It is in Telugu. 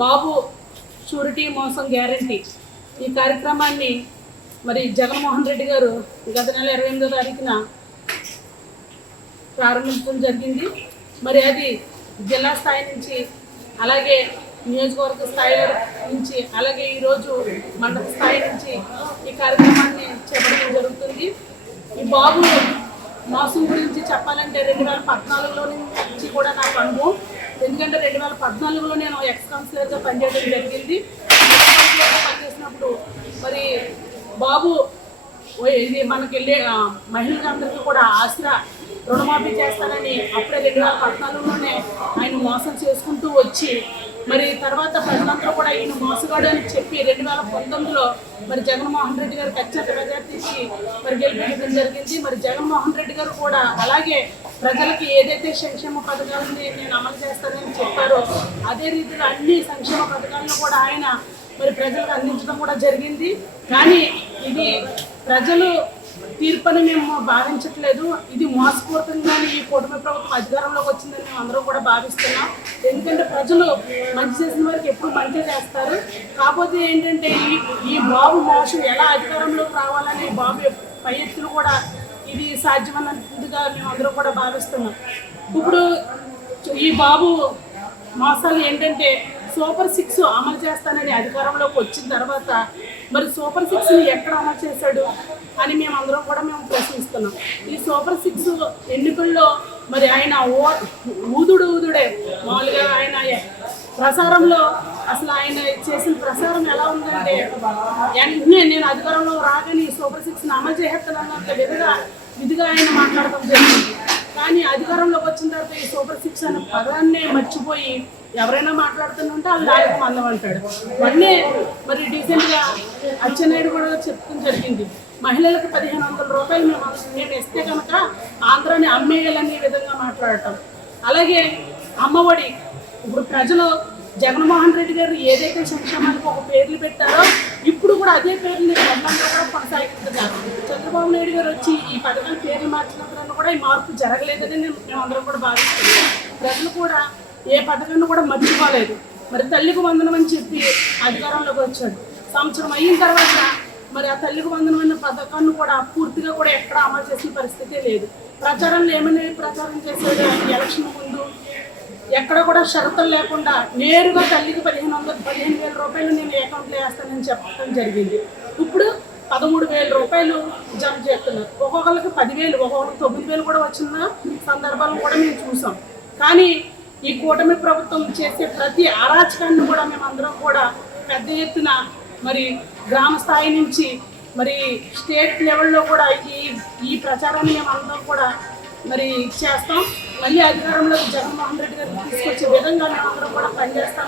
బాబు షూరిటీ మోసం గ్యారంటీ ఈ కార్యక్రమాన్ని మరి జగన్మోహన్ రెడ్డి గారు గత నెల 28వ తారీఖున ప్రారంభించడం జరిగింది. మరి అది జిల్లా స్థాయి నుంచి అలాగే నియోజకవర్గ స్థాయి నుంచి అలాగే ఈరోజు మండల స్థాయి నుంచి ఈ కార్యక్రమాన్ని చేపట్టడం జరుగుతుంది. ఈ బాబు మోసం గురించి చెప్పాలంటే 2014లో నుంచి కూడా నాకు అనుభవం. ఎందుకంటే 2014లో నేను ఎక్స్ కౌన్సిలర్గా పనిచేయడం జరిగింది. పనిచేసినప్పుడు మరి బాబు ఇది మనకి వెళ్ళే మహిళలందరికీ కూడా ఆసరా రుణమాఫీ చేస్తానని అప్పుడే 2014లోనే ఆయన మోసం చేసుకుంటూ వచ్చి మరి తర్వాత ప్రజలందరూ కూడా ఈయన మోసగాడు అని చెప్పి 2019లో మరి జగన్మోహన్ రెడ్డి గారు ఖచ్చిత మెజార్టీ ఇచ్చి మరి గెలిపించడం జరిగింది. మరి జగన్మోహన్ రెడ్డి గారు కూడా అలాగే ప్రజలకి ఏదైతే సంక్షేమ పథకాలని నేను అమలు చేస్తానని చెప్పారో అదే రీతిలో అన్ని సంక్షేమ పథకాలను కూడా ఆయన మరి ప్రజలకు అందించడం కూడా జరిగింది. కానీ ఇది ప్రజలు తీర్పుని మేము భావించట్లేదు. ఇది మోసపూరితంగానే ఈ కూటమి ప్రభుత్వం అధికారంలోకి వచ్చిందని మేము అందరం కూడా భావిస్తున్నాం. ఎందుకంటే ప్రజలు మంచి చేసిన వారికి ఎప్పుడు మంచి చేస్తారు. కాకపోతే ఏంటంటే ఈ బాబు మోసం ఎలా అధికారంలోకి రావాలని బాబు పై ఎత్తులు కూడా ఇది సాధ్యమన్నట్టుగా మేము అందరం కూడా భావిస్తున్నాం. ఇప్పుడు ఈ బాబు మోసాలు ఏంటంటే సూపర్ 6 అమలు చేస్తానని అధికారంలోకి వచ్చిన తర్వాత మరి సూపర్ 6ని ఎక్కడ అమలు చేశాడు అని మేమందరం కూడా ప్రశ్నిస్తున్నాం. ఈ సూపర్ 6 ఎన్నికల్లో మరి ఆయన ఊదుడే మామూలుగా ఆయన ప్రసారంలో అసలు ఆయన చేసిన ప్రసారం ఎలా ఉందంటే వెంటనే నేను అధికారంలో రాగానే సూపర్ 6ని అమలు చేసేస్తానన్నంత విధిగా ఆయన మాట్లాడటం జరిగింది. కానీ అధికారంలోకి వచ్చిన తర్వాత ఈ సూపర్ 6 అనే పదాన్నే మర్చిపోయి ఎవరైనా మాట్లాడుతుంటే వాళ్ళు దానికి మందం అంటాడు. మళ్ళీ మరి డీసెంట్గా అచ్చెన్నాయుడు కూడా చెప్పడం జరిగింది, మహిళలకు 1500 రూపాయలు నేను ఇస్తే కనుక ఆంధ్రాని అమ్మేయాలనే విధంగా మాట్లాడటం. అలాగే అమ్మఒడి ఇప్పుడు ప్రజలు జగన్మోహన్ రెడ్డి గారు ఏదైతే సంక్షేమానికి ఒక పేర్లు పెట్టారో ఇప్పుడు కూడా అదే పేర్లు ప్రజలందరూ కూడా కొనసాగిస్తున్నారు. చంద్రబాబు నాయుడు గారు వచ్చి ఈ పథకాల పేర్లు మార్చినప్పుడు కూడా ఈ మార్పు జరగలేదని మేమందరం కూడా భావిస్తున్నాం. ప్రజలు కూడా ఏ పథకాన్ని కూడా మర్చిపోలేదు. మరి తల్లికి వందనం అని చెప్పి అధికారంలోకి వచ్చాడు. సంవత్సరం అయిన తర్వాత మరి ఆ తల్లికి వందనం అన్న పథకాన్ని కూడా పూర్తిగా కూడా ఎక్కడ అమలు చేసిన పరిస్థితి లేదు. ప్రచారంలో ఏమని ప్రచారం చేశాడు, ఎలక్షన్ ముందు ఎక్కడ కూడా షరతులు లేకుండా నేరుగా తల్లికి 15,000 రూపాయలు నేను అకౌంట్లో వేస్తానని చెప్పడం జరిగింది. ఇప్పుడు 13,000 రూపాయలు జమ చేస్తున్నారు. ఒక్కొక్కరికి 10,000 ఒక్కొక్కరికి 9,000 కూడా వచ్చిన సందర్భాలను కూడా మేము చూసాం. కానీ ఈ కూటమి ప్రభుత్వం చేసే ప్రతి అరాచకాన్ని కూడా మేమందరం కూడా పెద్ద ఎత్తున మరి గ్రామ స్థాయి నుంచి మరి స్టేట్ లెవెల్లో కూడా ఈ ప్రచారాన్ని మేమందరం కూడా మరి చేస్తాం. మళ్ళీ అధికారంలోకి జగన్మోహన్ రెడ్డి గారిని తీసుకొచ్చే విధంగా మేమందరం కూడా పనిచేస్తాం.